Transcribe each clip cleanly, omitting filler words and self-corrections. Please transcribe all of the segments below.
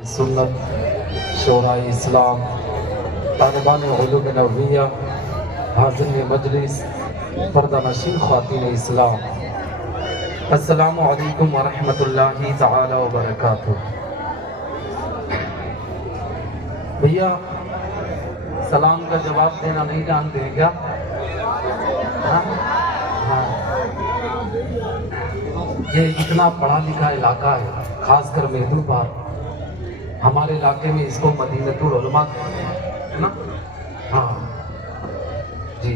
सुन्नत शोरा इस्लाम तालिबान उलूम नबविया हाज़िर मजलिस पर्दा नशीन ख़वातीन इस्लाम, अस्सलामु अलैकुम व रहमतुल्लाहि तआला व बरकातुहू। भैया सलाम का जवाब देना नहीं जानते हैं क्या? हाँ? ये इतना पढ़ा लिखा इलाका है, खासकर महदूबार। हमारे इलाके में इसको मदीनतुल उलमा है ना? हाँ जी।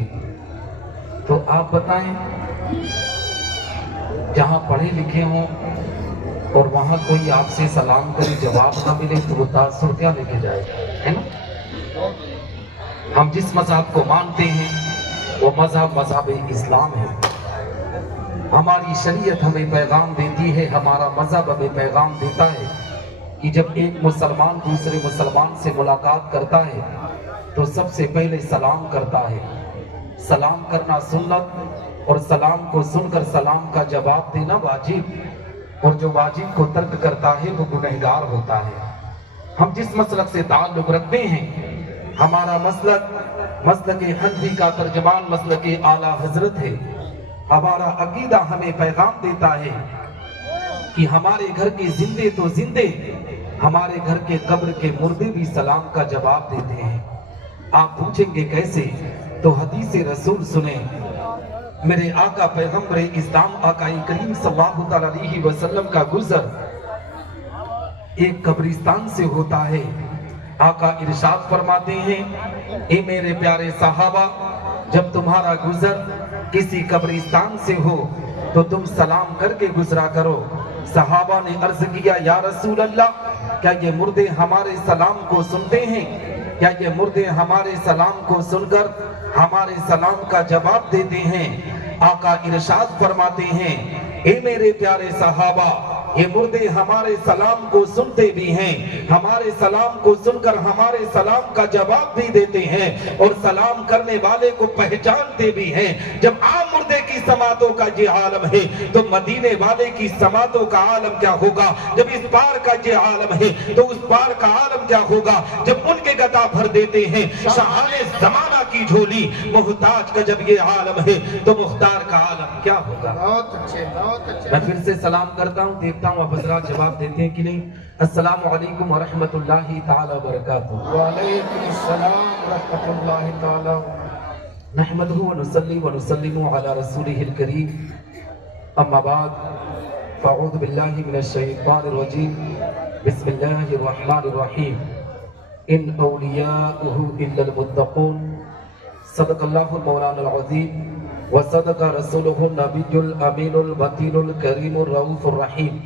तो आप बताएं, जहाँ पढ़े लिखे हों और वहाँ कोई आपसे सलाम करे जवाब ना मिले तो वो तासुर क्या लेके जाएगा, है ना? हम जिस मज़हब को मानते हैं वो मज़हब मज़हब इस्लाम है। हमारी शरीयत हमें पैगाम देती है, हमारा मज़हब हमें पैगाम देता है कि जब एक मुसलमान दूसरे मुसलमान से मुलाकात करता है तो सबसे पहले सलाम करता है। सलाम करना सुन्नत और सलाम को सुनकर सलाम का जवाब देना वाजिब, और जो वाजिब को तर्क करता है वो गुनहगार होता है। हम जिस मसलक से ताल्लुक रखते हैं, हमारा मसलक हनफी का तर्जमान मसलक आला हजरत है। हमारा अकीदा हमें पैगाम देता है कि हमारे घर के जिंदे तो जिंदे, हमारे घर के कब्र के मुर्दे भी सलाम का जवाब देते हैं। आप पूछेंगे कैसे? तो हदीस रसूल सुने। मेरे आका पैगंबर इस्लाम आकाई करीम सल्लल्लाहु अलैहि वसल्लम का गुजर एक कब्रिस्तान से होता है। आका इरशाद फरमाते हैं, ए मेरे प्यारे सहाबा, जब तुम्हारा गुजर किसी कब्रिस्तान से हो तो तुम सलाम करके गुजरा करो। सहाबा ने अर्ज किया, या रसूल अल्लाह, क्या ये मुर्दे हमारे सलाम को सुनते हैं? क्या ये मुर्दे हमारे सलाम को सुनकर हमारे सलाम का जवाब देते हैं? आका इरशाद फरमाते हैं, ए मेरे प्यारे सहाबा, ये मुर्दे हमारे सलाम को सुनते भी हैं, हमारे सलाम को सुनकर हमारे सलाम का जवाब भी देते हैं और सलाम करने वाले को पहचानते भी हैं। जब आम मुर्दे की समातों का ये आलम है तो मदीने वाले की समातों का आलम क्या होगा? जब इस पार का ये आलम है तो उस पार का आलम क्या होगा? जब उनके गदा भर देते हैं शाहाने जमाना की झोली, मुहताज का जब ये आलम है तो मुख्तार का आलम क्या होगा? बहुत अच्छे, बहुत अच्छे। मैं फिर से सलाम करता हूँ, देखता हूँ आप हज़रात जवाब देते हैं कि नहीं। अस्सलामु अलैकुम व रहमतुल्लाहि तआला व बरकातुहू। व अलैकुम अस्सलाम व रहमतुल्लाहि तआला। नहमदुहु व नुसल्ली व नुसल्लिमु अला रसूलिहिल करीम, अम्मा बाद, फ़अऊज़ु बिल्लाहि मिनश शैतानिर रजीम, बिस्मिल्लाहिर रहमानिर रहीम। इन औलियाउहु इल्लल मुत्तक़ून, सदक़ल्लाहुल मौलानाल अज़ीम व सदक़ रसूलुहुन नबियुल अमीनुल मतीनुल करीमुर रऊफ़ुर रहीम,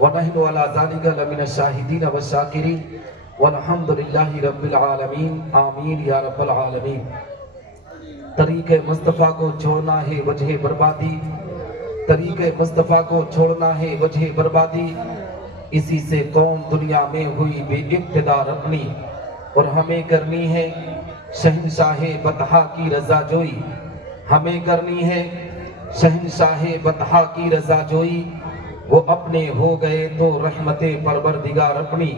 व नहनु अला ज़ालिका लमिनश शाहिदीन व शाकिरीन, वल्हम्दुलिल्लाहि रब्बिल आलमीन, आमीन या रब्बल आलमीन। तरीक़े मुस्तफ़ा को छोड़ना है वजह बर्बादी, तरीक़े मुस्तफ़ा को छोड़ना है वजह बर्बादी। इसी से कौम दुनिया में हुई बेइक़्तिदार अपनी, और हमें करनी है शहंशाहे बतहा की रज़ा जोई। हमें करनी है शहंशाहे बतहा की रज़ा जोई। वो अपने हो गए तो रहमते परवरदिगार अपनी,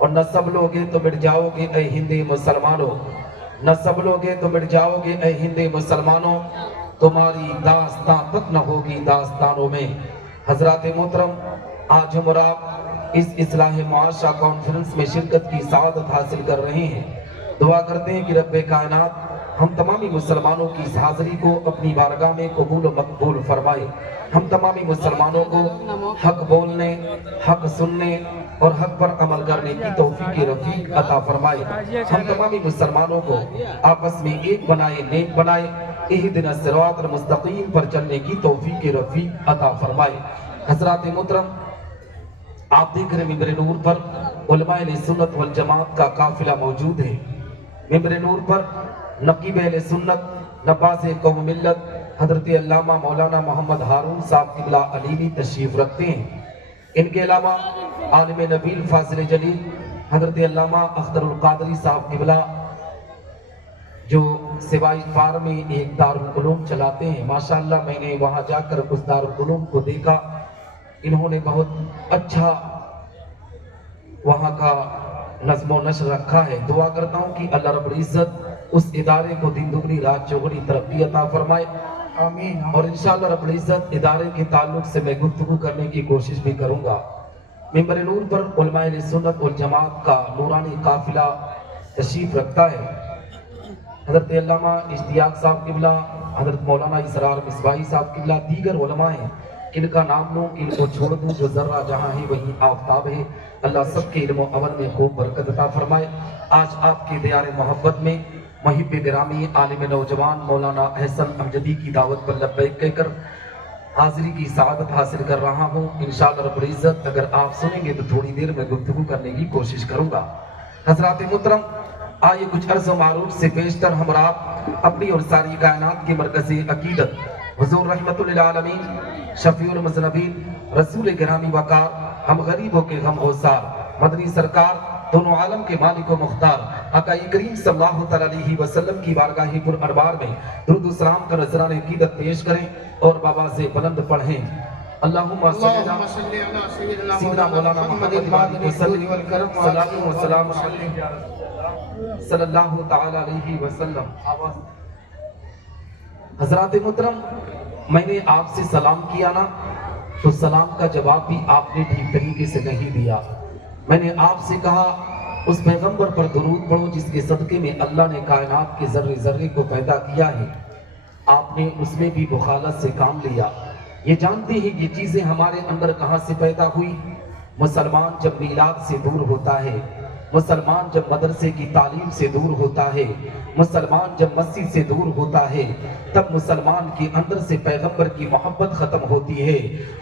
और न सब लोगे तो मिट जाओगे ऐ हिंदे मुसलमानों, न सब लोगे तो मिट जाओगे ऐ हिंदे मुसलमानों, तुम्हारी दास्तां तक न होगी दास्तानों में। हजरात मोहतरम, आज हम और आप इस इस्लाह मुआशरा कॉन्फ्रेंस में शिरकत की सआदत हासिल कर रहे हैं। दुआ करते हैं कि रब्बे कायनात हम तमामी मुसलमानों की इस हाज़िरी को अपनी बारगाह में कबूल व मकबूल फरमाए। हम तमामी मुसलमानों को हक बोलने, हक सुनने और हक पर अमल करने की तौफीक रफीक अता फरमाए। हम तमामी मुसलमानों को आपस में एक बनाए, नेक बनाए, इहदिना सिरातल मुस्तकीम पर चलने की तौफीक रफीक अता फरमाए। हज़रात मोहतरम, आप देख रहे मिंबर नूर पर उलमाए सुन्नत वल जमात का काफिला मौजूद है। मिंबर नूर पर नकीब अहले सुन्नत, नवाज़े कौम मिल्लत हज़रत अल्लामा मौलाना मोहम्मद हारून साहब क़िबला अली भी तशरीफ रखते हैं। इनके अलावा आलिम नबील फाज़िल जलील हज़रत अल्लामा अख्तरुल क़ादरी साहब क़िबला, जो सिवाई पार में एक दारुल उलूम चलाते हैं। माशाअल्लाह, मैंने वहाँ जाकर उस दारुल उलूम को देखा। इन्होंने बहुत अच्छा वहाँ का नज़्म व नशर रखा है। दुआ करता हूँ कि अल्लाह रब्बुल इज़्ज़त उस इदारे को दिन दुगनी रात चौगुनी तरक्की अता फरमाए। आमीन। और इंशाअल्लाह रब्बुल इज़्ज़त इदारे के ताल्लुक से मैं गुफ्तगू करने की कोशिश भी करूँगा। मिंबर नूर पर उलमाए अहले सुन्नत वल जमात का नूरानी काफिला तशरीफ रखता है। हज़रत अल्लामा इश्तियाक साहब किबला, हज़रत मौलाना इसरार मिसबाही साहब किबला, दीगर उलमा हैं किनका नाम लूँ इनको छोड़ दूँ, जो जर्रा जहाँ है वहीं आफ्ताब है। अल्लाह सबके इल्म अमल में खूब बरकत अता फरमाए। आज आपके दियार मोहब्बत में मुहिब गिरामी आलिम नौजवान मौलाना अहसन अमजदी की दावत पर लब्बैक कहकर हाजिरी की सआदत हासिल कर रहा हूँ। इंशाअल्लाह रब्बुल इज़्ज़त अगर आप सुनेंगे तो थोड़ी देर में गुफ्तगू करने की कोशिश करूँगा। हज़रात मुहतरम, आइए कुछ अर्ज़ व मारूफ से पेशतर हम आप अपनी और सारी कायनात की मरकज़ी अकीदत हुज़ूर रहमतुल लिल आलमीन शफीउल मुज़नबीन रसूल गिरामी वक़ार हम गरीबों के गम औसार मदनी सरकार दोनों आलम के मालिक व मुख्तार आका करीम सल्लल्लाहु अलैहि वसल्लम की बारगाह पुर अरबार में दुरूद व सलाम का नजराने अकीदत पेश करें और बाबा से बुलंद पढ़ें। अल्लाहुम्मा सल्ली अला सय्यिदना मौलाना मुहम्मद सल्लल्लाहु अलैहि वसल्लम। हज़रात मुहतरम, मैंने आपसे सलाम किया ना, तो सलाम का जवाब भी आपने ठीक तरीके से नहीं दिया। मैंने आपसे कहा उस पैगंबर पर दुरूद पढ़ो जिसके सदके में अल्लाह ने कायनात के जर्रे जर्रे को पैदा किया है। आपने उसमें भी बुखालत से काम लिया। ये जानते हैं ये चीजें हमारे अंदर कहाँ से पैदा हुई। मुसलमान जब मीलाद से दूर होता है, मुसलमान जब मदरसे की तालीम से दूर होता है, मुसलमान जब मस्जिद से दूर होता है, तब मुसलमान के अंदर से पैगंबर की मोहब्बत खत्म होती है।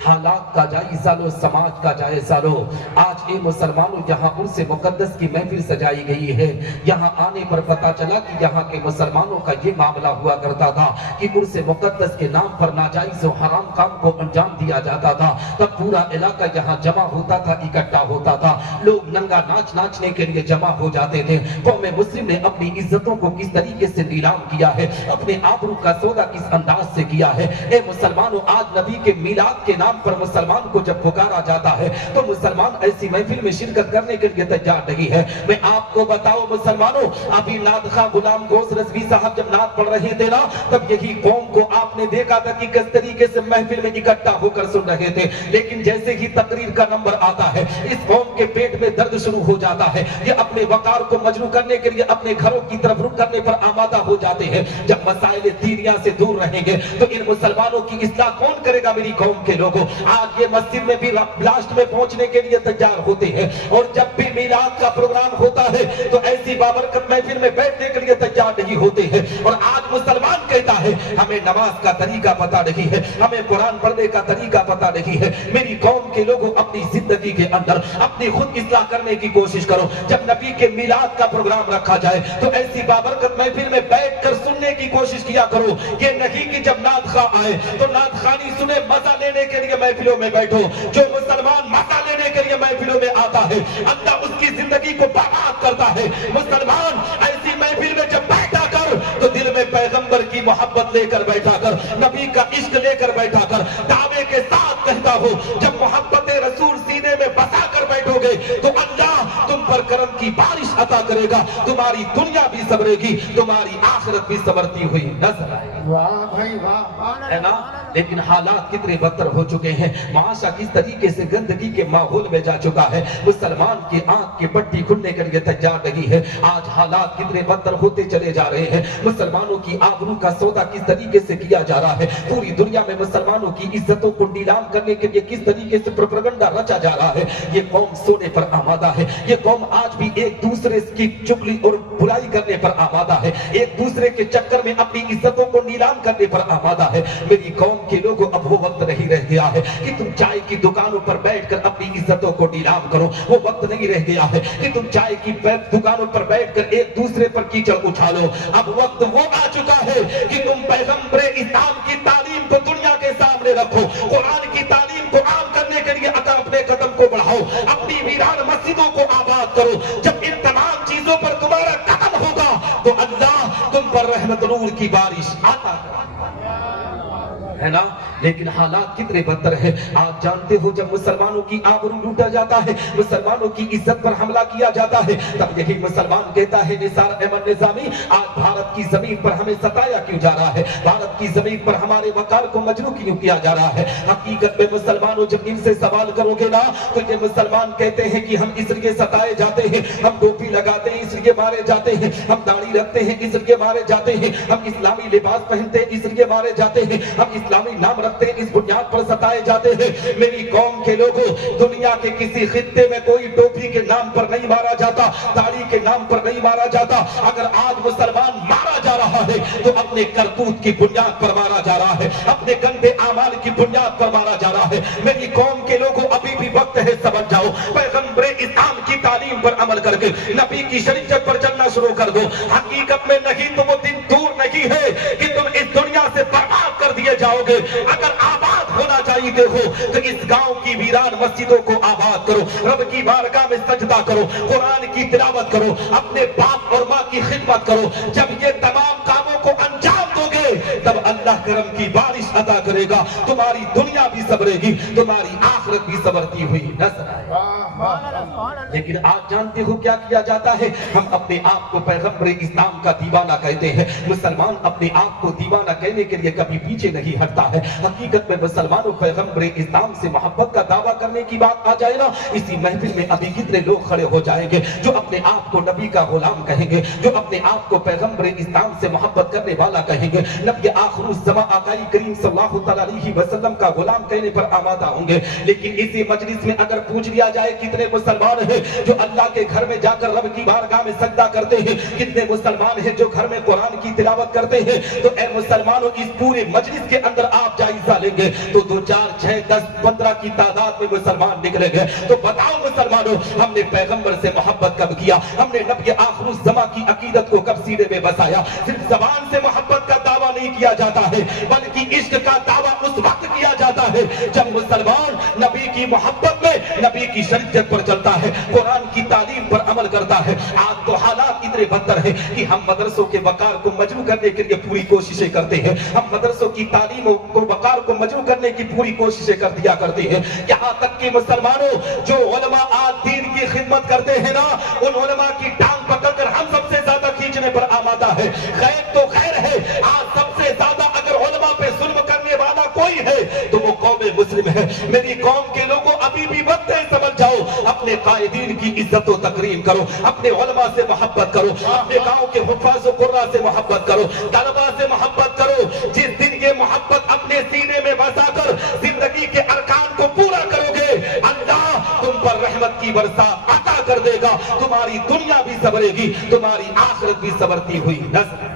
हालात का जायजा लो, समाज का जायजा लो। आज ये मुसलमानों यहाँ उर्से मुकद्दस की महफिल सजाई गई है। यहाँ आने पर पता चला कि यहाँ के मुसलमानों का ये मामला हुआ करता था कि उर्से मुकद्दस के नाम पर नाजायज और हराम काम को अंजाम दिया जाता था। तब पूरा इलाका यहाँ जमा होता था, इकट्ठा होता था। लोग नंगा नाच नाचने के लिए जमा हो जाते थे। कौम मुस्लिम ने अपनी इज्जतों को किस तरीके से नीलाम किया है, अपने आबरू का सौदा किस अंदाज से किया है। ए मुसलमानों, आज नबी के मिलाद के नाम पर मुसलमान को जब पुकारा जाता है तो मुसलमान ऐसी महफिल में शिरकत करने के लिए तैयार नहीं है। मैं आपको बताऊं मुसलमानों, अभी नात खां गुलाम गौस रज़वी साहब जब नात पढ़ रहे थे ना, तब यही कौम को आपने देखा था कि किस तरीके से महफिल में इकट्ठा होकर सुन रहे थे। लेकिन जैसे ही तकरीर का नंबर आता है, इस कौम के पेट में दर्द शुरू हो जाता है। ये अपने वकार को मजरू करने के लिए अपने घरों की तरफ रुख करने पर आमादा हो जाते हैं। जब मसाइल दीनिया से दूर रहेंगे तो इन मुसलमानों की इस्लाह कौन करेगा? मेरी कौम के लोगों, आज ये मस्जिद में भी लास्ट में पहुंचने के लिए तैयार होते हैं और जब भी मीलाद का प्रोग्राम होता है तो ऐसी बाबरकत महफिल में बैठने के लिए तैयार नहीं होते हैं। और आज मुसलमान कहता है हमें नमाज का तरीका पता नहीं है, हमें कुरान पढ़ने का तरीका पता नहीं है। मेरी कौम के लोगों, अपनी जिंदगी के अंदर अपनी खुद इस्लाह करने की कोशिश करो। जब नबी के मिलाद का प्रोग्राम रखा जाए तो ऐसी बाबरकत महफिल में बैठकर सुनने की कोशिश किया करो। ये नहीं कि जब नात खा आए तो नात खानी सुने, मजा लेने के लिए महफिलों में बैठो। जो मुसलमान मजा लेने के लिए महफिलों में आता है, अल्लाह उसकी जिंदगी को बर्बाद करता है। मुसलमान ऐसी महफिल में जब बैठा कर तो दिल में पैगंबर की मोहब्बत लेकर बैठा कर, नबी का इश्क लेकर बैठा कर, दावे के साथ कहता हो, जब मोहब्बत रसूल सीने में बसा कर बैठोगे तो अल्लाह तुम पर करम की बारिश अता करेगा। तुम्हारी दुनिया भी संवरेगी, तुम्हारी आखिरत भी संवरती हुई नजर आएगी। वाह भाई वाह, है ना? लेकिन हालात कितने बदतर हो चुके हैं, माशा किस तरीके से गंदगी के माहौल में जा चुका है। मुसलमान की आंख की पट्टी खुलने के लिए तैयार नहीं है। आज हालात कितने बदतर होते चले जा रहे हैं। मुसलमानों की आबरू का सौदा किस तरीके से किया जा रहा है। पूरी दुनिया में मुसलमानों की इज्जतों को नीलाम करने के लिए किस तरीके से प्रोपेगेंडा रचा जा रहा है। ये कौम सोने पर आमादा है। ये कौम आज भी एक दूसरे की चुगली और बुराई करने पर आमादा है। एक दूसरे के चक्कर में अपनी इज्जतों को नीलाम करने पर आमादा है। मेरी कौम के लोगों, अब वो वक्त नहीं रह गया है कि तुम चाय की दुकानों पर बैठकर अपनी इज्जतों को नीलाम करो। वो वक्त नहीं रह गया है कि तुम चाय की दुकानों पर बैठकर एक दूसरे पर कीचड़ उछालो। अब वक्त वो आ चुका है कि तुम पैगंबर इस्लाम की तालीम को दुनिया के सामने रखो। कुरान की तालीम को आम करने के लिए अपने कदम को बढ़ाओ, अपनी वीरान मस्जिदों को आबाद करो। जब इन तमाम चीजों पर तुम्हारा कदम होगा तो अल्लाह तुम पर रहमत नूर की बारिश आता है। है ना। लेकिन हालात कितने बदतर है। आप जानते हो जब मुसलमानों की आबरू लूटा जाता है, मुसलमानों की इज्जत पर हमला किया जाता है, तब यही मुसलमान कहता है निसार अहमद निजामी, आज भारत की जमीन पर हमें सताया क्यों जा रहा है, भारत की जमीन पर हमारे वकार को मजरू क्यों किया जा रहा है। हकीकत में मुसलमानों जब इनसे सवाल करोगे ना तो ये मुसलमान कहते हैं कि हम इसलिए सताए जाते हैं, हम टोपी लगाते हैं इसलिए मारे जाते हैं, हम दाढ़ी रखते हैं इसलिए मारे जाते हैं, हम इस्लामी लिबास पहनते हैं इसलिए मारे जाते हैं, हम इस्लामी नाम रखते हैं इस बुनियाद पर सताए जाते हैं। मेरी कौम के लोगों, दुनिया के किसी खित्ते में कोई टोपी के नाम पर नहीं मारा जाता, दाढ़ी के नाम पर नहीं मारा जाता। अगर आज मुसलमान मारा जा रहा है तो अपने करतूत की बुनियाद पर मारा जा रहा है, अपने गंदे आमाल की बुनियाद पर मारा जा रहा है। मेरी कौम के लोगों, अभी भी वक्त है, समझ जाओ। पैगंबर इस्लाम की तालीम पर अमल करके नबी की शरीयत पर चलना शुरू कर दो। हकीकत में नहीं तो वो दिन दूर नहीं है कि तुम इस दुनिया से बर्बाद कर दिए जाओगे। अगर आबाद होना चाहिए हो तो इस गांव की वीरान मस्जिदों को आबाद करो, रब की बारगाह में सजदा करो, कुरान की तिलावत करो, अपने बाप और माँ की खिदमत करो। जब ये तमाम कामों को अंजाम दोगे तब अल्लाह करम की बारिश अता करेगा, तुम्हारी दुनिया भी सबरेगी, तुम्हारी आखिरत भी सबरती हुई नजर आएगी। लेकिन आज जानते हो क्या किया जाता है, हम अपने आप को पैगंबर इस्लाम का दीवाना कहते हैं। मुसलमान अपने आप को दीवाना कहने के लिए कभी पीछे नहीं हटता है। हकीकत में मुसलमानों पैगंबर इस्लाम से मोहब्बत का दावा करने की बात आ जाए ना, इसी महफिल में अभी कितने लोग खड़े हो जाएंगे जो अपने आप को नबी का गुलाम कहेंगे, जो अपने आप को पैगंबर इस्लाम से मोहब्बत करने वाला कहेंगे, नबी आखिरुज़्ज़मा आकाई करीम सल्लल्लाहु अलैहि वसल्लम का गुलाम कहने पर आमादा होंगे। लेकिन इसी मजलिस में अगर पूछ लिया जाए कितने मुसलमान हैं जो अल्लाह के घर में जाकर रब की बारगाह में सजदा करते हैं, कितने मुसलमान हैं जो घर में कुरान की तिलावत करते हैं, तो ए मुसलमानों इस पूरे मजलिस के अंदर आप जायजा लेंगे तो 2, 4, 6, 10, 15 की तादाद में मुसलमान निकलेंगे। तो बताओ मुसलमानों, हमने पैगंबर से मोहब्बत कब किया, हमने नबी आखिरुज़्ज़मा की अकीदत को कब सीने में बसाया। सिर्फ ज़बान से मोहब्बत का दावा नहीं किया जाता है, बल्कि इश्क का दावा उस वक्त किया जाता है जब मुसलमान नबी की मोहब्बत में नबी की शरीयत पर चलता है, कुरान की तालीम पर अमल करता है। आज तो हालात इतने बदतर है कि हम मदरसों के वकार को मजरू करने के लिए पूरी कोशिशें करते हैं, हम मदरसों की तालीम को वकार को मजरू करने की पूरी कोशिशें कर दिया करते हैं। यहाँ तक कि मुसलमानों जो उलमा आज दीन की खिदमत करते हैं ना, उन उलमा की टांग पकड़कर हम सबसे ज्यादा खींचने पर आमादा है। खैर तो खैर है, आज सबसे ज्यादा अगर उलमा पे जुल्म करने वाला कोई है तो वो कौम मुस्लिम है। मेरी कौम के लोगों, अभी भी वक्त है, समझ जाओ। अपने कायदीन की इज्जत व तकरीम करो, अपने उलमा से मोहब्बत करो, अपने गांव के हुफ़ाज़ व कुर्रा से मोहब्बत करो, तलबा से मोहब्बत करो। जिस दिन ये मोहब्बत अपने सीने में बसाकर जिंदगी के अरकान को पूरा करोगे, अल्लाह तुम पर रहमत की वर्षा अता कर देगा, तुम्हारी दुनिया भी सबरेगी, तुम्हारी आखिरत भी सबरती हुई नजर।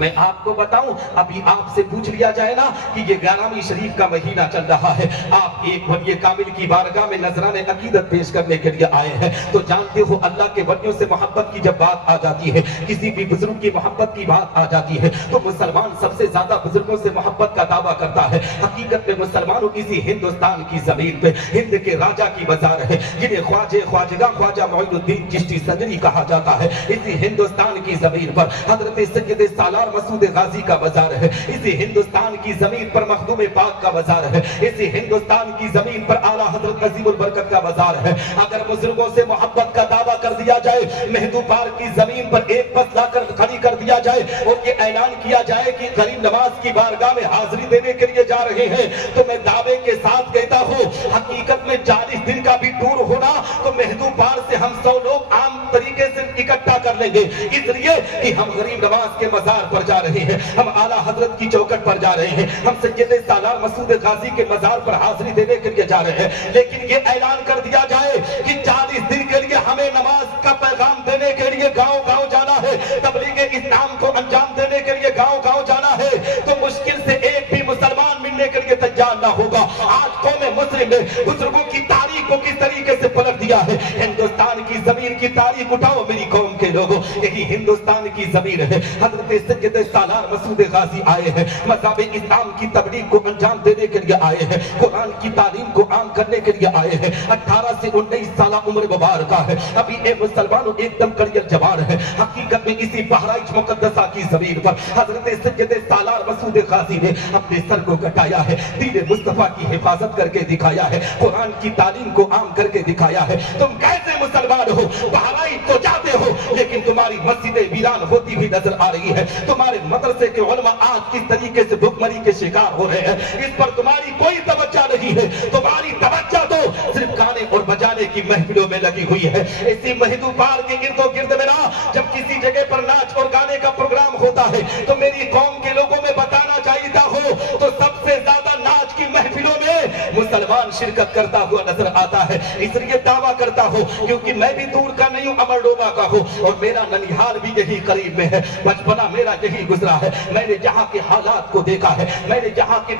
मैं आपको बताऊं, अभी आपसे पूछ लिया जाए ना कि ये 11वीं शरीफ का महीना चल रहा है, आप एक वली कामिल की बारगाह में नजराने अकीदत पेश करने के लिए आए हैं, तो जानते हो अल्लाह के वलियों से मोहब्बत की जब बात आ जाती है, किसी भी बुजुर्ग की मोहब्बत की बात आ जाती है, तो मुसलमान सबसे ज्यादा बुजुर्गों से मोहब्बत का दावा करता है। हकीकत में मुसलमानों किसी हिंदुस्तान की जमीन पे हिंद के राजा की बाजार है, जिन्हें ख्वाजा मोइनुद्दीन चिश्ती सदरी कहा जाता है। इसी हिंदुस्तान की जमीन पर हजरत सैयद सालार मसूद गाजी का बाजार है। इसी हिंदुस्तान की जमीन पर मखदूम पाक का बाजार है। इसी हिंदुस्तान की जमीन पर आला हजरत अजीमुल बरकत का बाजार है। अगर बुजुर्गों से मोहब्बत का दावा कर दिया जाए, महदू पार्क की जमीन पर एक बस लाकर खड़ी कर दिया जाए और ये ऐलान किया जाए कि गरीब नवाज की बारगाह में हाजिरी देने के लिए जा रहे हैं, तो मैं दावे के साथ कहता हूँ हकीकत में 40 दिन का भी टूर होना तो महदू पार्क से हम 100 लोग आम तरीके से इकट्ठा कर लेंगे, इसलिए कि हम गरीब नवाज के मजार पर जा रहे हैं, हम आला हजरत की चौखट पर जा रहे हैं, हम सैयद सालार मसूद गाजी के मजार पर हाजिरी देने के लिए जा रहे हैं। लेकिन ये ऐलान कर दिया जाए कि 40 दिन के लिए हमें नमाज का पैगाम देने के लिए गांव-गांव जाना है, तबलीग इस्लाम को अंजाम देने के लिए गांव-गांव जाना है, तो मुश्किल से एक भी मुसलमान मिलने के लिए तैयार ना होगा। आज कौम मुस्लिम ने बुजुर्गों की तारीख को किस तरीके से पलट दिया किया है। हिंदुस्तान की जमीन की तारीख उठाओ मेरी कौम के लोगों, यही हिंदुस्तान की जमीन है। हजरत सैयद सालार मसूद गाजी आए हैं, मज़हब इस्लाम की तबलीग को अंजाम देने के लिए आए हैं, कुरान की तालीम को आम करने के लिए आए हैं। 18 से 19 साल उम्र मुबारक है, अभी ए मुसलमानों एकदम कड़ियल जवान है। हकीकत में इसी बहराइच मुकद्दसा की जमीन पर हजरत सैयद सालार मसूद गाजी ने अपने सर को कटाया है, दीन मुस्तफा की हिफाजत करके दिखाया है, कुरान की तालीम को आम करके दिखाया है। तुम कैसे मुसलमान हो? बहराइच तो जाते हो लेकिन तुम्हारी मस्जिदें वीरान होती हुई नजर आ रही है, तुम्हारे मदरसे के उलमा आज किस तरीके से भुखमरी के शिकार हो रहे हैं, इस पर तुम्हारी कोई तवज्जो नहीं है। तुम्हारी तवज्जो तो सिर्फ गाने और बजाने की महफिलों में लगी हुई है। इसी महदू पार के इर्दो गिर्द में ना जब किसी जगह पर नाच और गाने का प्रोग्राम होता है तो मेरी कौम के लोगों में बताना चाहिए हो तो सबसे ज्यादा नाच की महफिलों में मुसलमान शिरकत करता हुआ नजर आता है। इसलिए दावा करता हूँ क्योंकि मैं भी दूर का नहीं हूँ, अमरडोबा का हूँ और मेरा ननिहाल भी यही करीब में है, बचपना मेरा यही गुजरा है। मैंने जहाँ के हालात को देखा है, मैंने जहाँ के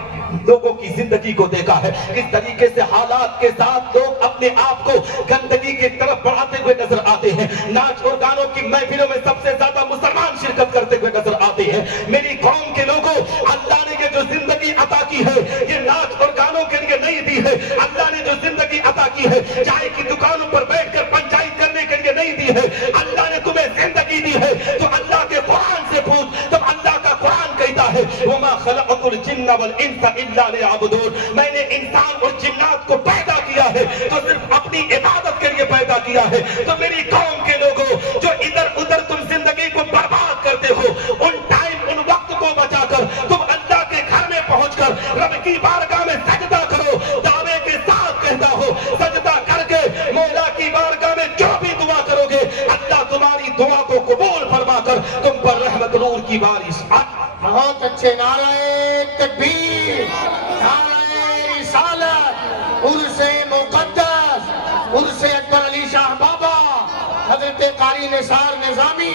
लोगों की जिंदगी को देखा है, किस तरीके से हालात के साथ लोग अपने आप को गंदगी की तरफ बढ़ाते हुए नजर आते हैं। नाच और गानों की महफिलों में सबसे ज्यादा मुसलमान शिरकत करते हुए नजर आते हैं। मेरी कौम के लोगों, अल्लाह ने ये जो जिंदगी अता की है ये नाच और गानों के लिए नहीं दी है। अल्लाह ने जो जिंदगी अता की है चाय की दुकानों पर बैठकर पंचायत करने के लिए नहीं दी है। अल्लाह ने तुम्हें जिंदगी दी है तो अल्लाह के कुरान से पूछ, तब अल्लाह का कुरान कहता है वमा खलक़तुल जिन्ना वल इंसा इल्ला लियअबुदून, मैंने इंसान और जिन्नात को पैदा किया है तो सिर्फ अपनी इबादत के लिए पैदा किया है। तो मेरी कौम के लोगों जो इधर उधर तुम जिंदगी को बर्बाद करते हो, उन टाइम उन वक्त को बचाकर तुम अल्लाह के घर में पहुंचकर रब की बारगाह में सजदा करो। दावे के साथ कहता हो सजदा करके मौला की बारगाह में जो भी दुआ करोगे अल्लाह तुम्हारी दुआ को कबूल फरमाकर तुम पर रहमत नूर की बारिश। बहुत अच्छे, नारे तकबीर, नारे रिसालत, उर्से मुकद्दस, उर्से अकबर अली शाह बाबा, हजरत कारी निसार निजामी।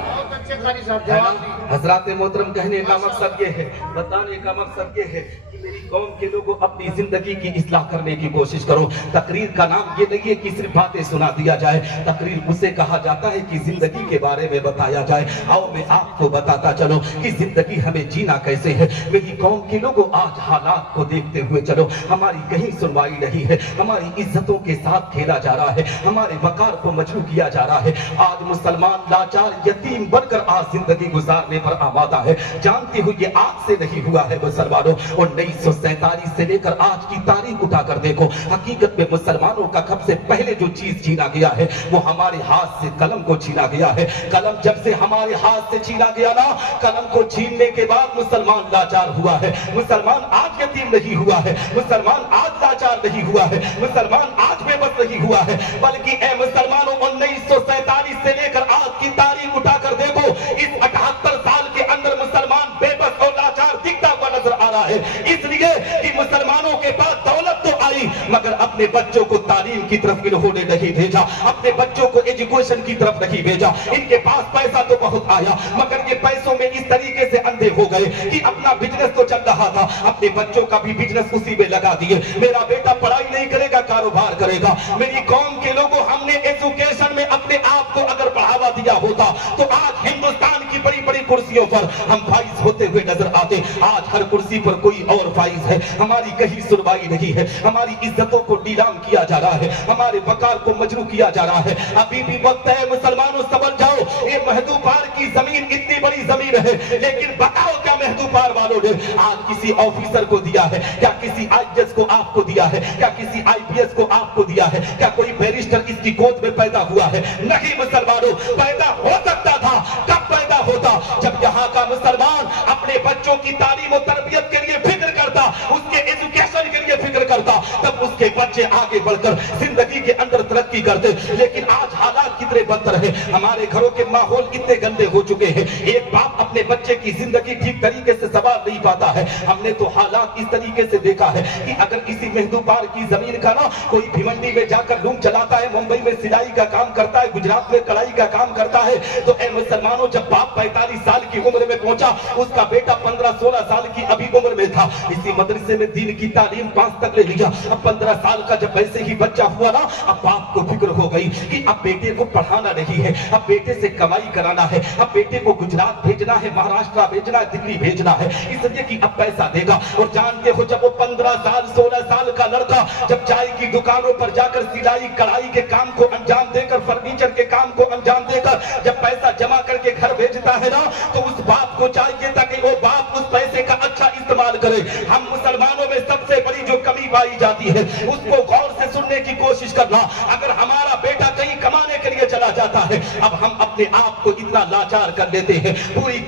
बहुत अच्छे कारी साहब जवाब दिए। हजरात मोहतरम, कहने का मकसद ये है, बताने का मकसद ये है कि मेरी कौम के लोगों अपनी जिंदगी की इस्लाह करने की कोशिश करो। तकरीर का नाम ये नहीं है कि सिर्फ बातें सुना दिया जाए, तकरीर उसे कहा जाता है कि जिंदगी के बारे में बताया जाए। आओ मैं आपको बताता चलो कि जिंदगी हमें जीना कैसे है। मेरी कौम के लोगों आज हालात को देखते हुए चलो, हमारी कहीं सुनवाई नहीं है, हमारी इज्जतों के साथ खेला जा रहा है, हमारे वकार को मजरू किया जा रहा है। आज मुसलमान लाचार यतीम बनकर आज जिंदगी गुजारने पर आमादा है। जानते हो ये आज से नहीं हुआ है मुसलमानों, 1947 से लेकर आज की तारीख उठाकर देखो, हकीकत में मुसलमानों का सबसे पहले जो चीज छीना गया है वो हमारे हाथ से कलम को छीना गया है। कलम जब से हमारे हाथ से छीना गया ना, कलम को छीनने के बाद मुसलमान लाचार हुआ है। मुसलमान आज यतीम नहीं हुआ है, मुसलमान आज लाचार नहीं हुआ है, मुसलमान आज बेबस नहीं हुआ है, बल्कि ए मुसलमानों 1947 से लेकर आज की तारीख उठाकर देखो, इस 78 साल के अंदर मुसलमान बेबस और लाचार दिखता हुआ नजर आ रहा है। इसलिए कि मुसलमानों के पास दौलत तो आई मगर अपने बच्चों को तालीम की तरफ इन्होंने नहीं भेजा, अपने बच्चों को एजुकेशन की तरफ नहीं भेजा। इनके पास पैसा तो बहुत आया मगर ये पैसों में इस तरीके से अंधे हो गए कि अपना बिजनेस तो चल रहा था, अपने बच्चों का भी बिजनेस उसी में लगा दिए। मेरा बेटा पढ़ाई नहीं करेगा, कारोबार करेगा। मेरी कौम के लोगों, हमने एजुकेशन में अपने आप को अगर बढ़ावा दिया होता तो आज हिंदुस्तान की बड़ी बड़ी कुर्सियों पर हम फाइज होते हुए नजर आते। आज हर कुर्सी पर कोई और फाइज है, हमारी कहीं सुनवाई नहीं है, हमारी इज्जतों को नीलाम किया जा रहा है, हमारे वकार को मजरू किया जा रहा है। अभी भी वक्त है मुसलमानों, समझ जाओ ये महदू पार की जमीन इतनी बड़ी जमीन है, लेकिन बताओ क्या महदू पार वालों ने आज किसी ऑफिसर को दिया है, क्या किसी आईएएस को आपको दिया है, क्या किसी आईपीएस को आपको दिया है, क्या कोई बैरिस्टर इसकी गोद में पैदा हुआ है? नहीं मुसलमानों, पैदा हो सकता था। कब पैदा होता? जब यहाँ का मुसलमान अपने बच्चों की तालीम और तरबियत के लिए फिक्र करता, उसके एजुकेशन के लिए फिक्र करता, तब उसके बच्चे आगे बढ़कर जिंदगी के अंदर तरक्की करते। लेकिन आज हालात कितने बदतर है, हमारे घरों के माहौल कितने गंदे हो चुके हैं। एक बाप अपने बच्चे की जिंदगी ठीक तरीके से संवार नहीं पाता है। हमने तो हालात इस तरीके से देखा है कि अगर किसी महदू पार की जमीन का ना कोई भिवंडी में जाकर लूम चलाता है, मुंबई में सिलाई का काम करता है, गुजरात में कढ़ाई का काम करता है, तो ए मुसलमानों जब बाप 45 साल की उम्र में पहुंचा, उसका बेटा 15-16 साल की अभी उम्र में था। इसी मदरसे में दीन की तालीम 5 तक ले लिया। अब 15 साल का जब वैसे ही बच्चा हुआ ना, अब बाप को फिक्र हो गई कि अब बेटे को पढ़ाना नहीं है, अब बेटे से कमाई कराना है, अब बेटे को गुजरात भेजना है, महाराष्ट्र भेजना है, दिल्ली भेजना है, इसलिए कि अब पैसा देगा। और जानते हो जब वो 15 साल 16 साल का लड़का जब चाय की दुकानों पर जाकर सिलाई कढ़ाई के काम को अंजाम देकर, फर्नीचर के काम को अंजाम देकर जब पैसा जमा करके घर भेजता है ना, तो उस बाप को चाहिए था कि वो बाप उस पैसे का अच्छा इस्तेमाल करे। हम मुसलमानों में सबसे बड़ी जो कमी पाई जाती है उसको गौर से सुनने की कोशिश करना। अगर हमारा बेटा कहीं कमाने के लिए चला जाता है, अब हम अपने आप को इतना लाचार कर लेते हैं,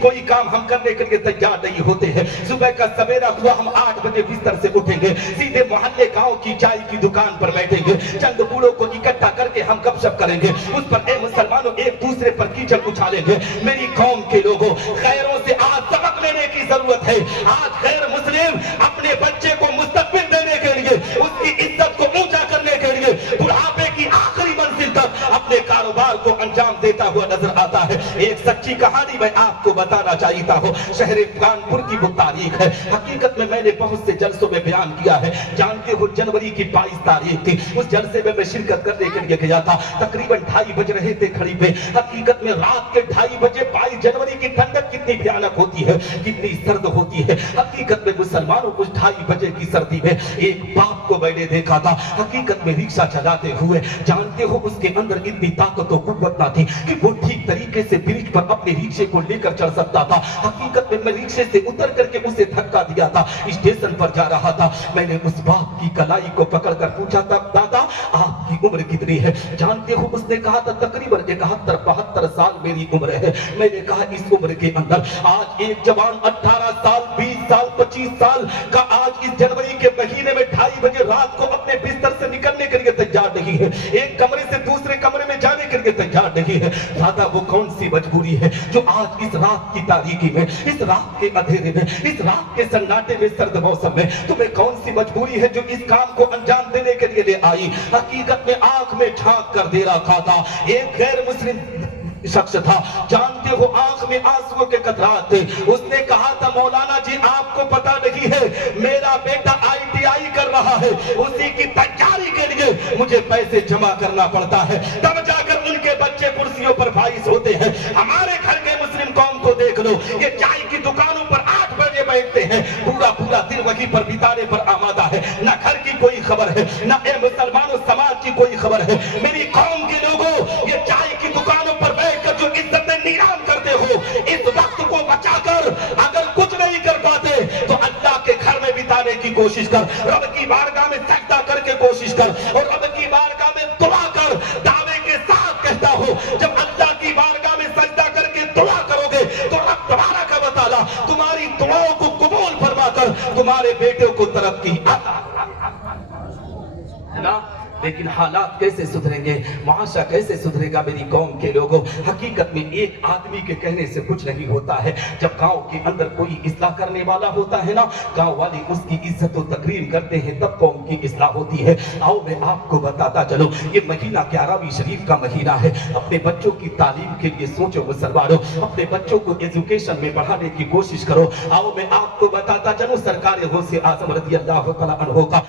कोई काम हम करने के लिए तैयार नहीं होते हैं। सुबह का सवेरा हुआ, हम 8 बजे बिस्तर से उठेंगे, सीधे मोहल्ले गांव की चाय की दुकान पर बैठेंगे, चंद बूढ़ों को इकट्ठा करके हम गपशप करेंगे, उस पर ए मुसलमानों एक दूसरे पर कीचड़ उछालेंगे। मेरी कौम के लोगों, गैरों से आज सबक लेने की जरूरत है। आज गैर मुस्लिम अपने बच्चे को मुस्तकबिल देने के लिए, उसकी इज्जत को ऊंचा करने के लिए बुढ़ापे की आखिरी मंजिल तक अपने कारोबार को अंजाम देता हुआ नजर आता है। एक सच्ची कहानी मैं आपको बताना चाहता हूँ, शहर कानपुर की वो तारीख है। हकीकत में मैंने बहुत से जलसों में बयान किया है। जानते हो जनवरी की 22 तारीख थी, उस जलसे में मैं शिरकत करने के लिए गया था। तकरीबन 2:30 बज रहे थे खड़ी पे। हकीकत में रात के 2:30 बजे 22 जनवरी की ठंडक कितनी भयानक होती है, कितनी सर्द होती है। हकीकत में मुसलमानों को 2:30 बजे की सर्दी में एक बाप को मैंने देखा था, हकीकत में रिक्शा चलाते हुए। जानते हो उसके अंदर इतनी ताकत और कुव्वत ना थी कि वो ठीक तरीके से ब्रिज पर अपने रिक्शे को लेकर चढ़ सकता था। हकीकत में मैं रिक्शे से उतर करके उसे धक्का दिया था, स्टेशन पर जा रहा था। मैंने उस बाप की कलाई को पकड़कर पूछा था, दादा आपकी उम्र कितनी है? जानते हो उसने कहा था तकरीबन 71-72 साल मेरी उम्र है। मैंने कहा इस उम्र के अंदर आज एक जवान 18 साल 20 साल 25 साल का आज इस जनवरी के महीने में 2:30 बजे रात को अपने बिस्तर से निकलने के लिए तैयार नहीं है, एक कमरे से दूसरे कमरे में जाने के लिए तैयार नहीं है। दादा वो कौन सी मजबूरी है जो आज इस रात की तारीकी में, इस रात के अंधेरे में, इस रात के सन्नाटे में, सर्द मौसम में तुम्हें कौन सी मजबूरी है जो इस काम को अंजाम देने के लिए ले आई? हकीकत में आंख में झांक कर दे रखा था एक गैर मुस्लिम शख्स था। जानते हो आंख में आंसुओं के कतरात थे। उसने कहा था मौलाना जी आपको पता नहीं है मेरा बेटा ITI कर रहा है, उसी की तैयारी के लिए मुझे पैसे जमा करना पड़ता है, तब जाकर उनके बच्चे कुर्सियों पर फाइज होते हैं। हमारे घर के मुस्लिम कौम को देख लो, ये चाय की दुकानों पर 8 बजे बैठते हैं, पूरा दिन वहीं पर बिताने पर आमादा है। न घर की कोई खबर है, न ए मुसलमानों समाज की कोई खबर है। मेरी कौम के लोगों, ये चाय की दुकानों पर बैठकर जो इज्जतें नीलाम करते हो, इस वक्त को बचाकर अगर कुछ नहीं कर पाते तो अल्लाह के घर में बिताने की कोशिश कर, रब की बारगाह में सजदा करके कोशिश कर, और रब की बारगाह में दुआ कर। दावे के साथ कहता हूं, जब अल्लाह की बारगाह में सजदा करके दुआ करोगे तो रब तबारक व तआला तुम्हारी दुआओं को कबूल फरमाकर तुम्हारे बेटों को तरक्की ना। लेकिन हालात कैसे सुधरेंगे, मुआशरा कैसे सुधरेगा मेरी कौम के लोगों? हकीकत में एक आदमी के कहने से कुछ नहीं होता है। जब गांव के अंदर कोई इस्लाह करने वाला होता है ना, गांव वाले उसकी इज्जत और तकरीम करते हैं, तब कौम की इस्लाह होती है। आओ मैं आपको बताता चलो, ये महीना 11वीं शरीफ का महीना है। अपने बच्चों की तालीम के लिए सोचो मुसलमानों, अपने बच्चों को एजुकेशन में बढ़ाने की कोशिश करो। आओ मैं आपको बताता चलूं, सरकार गौसे आजम रज़ी अल्लाह तआला अन्हु का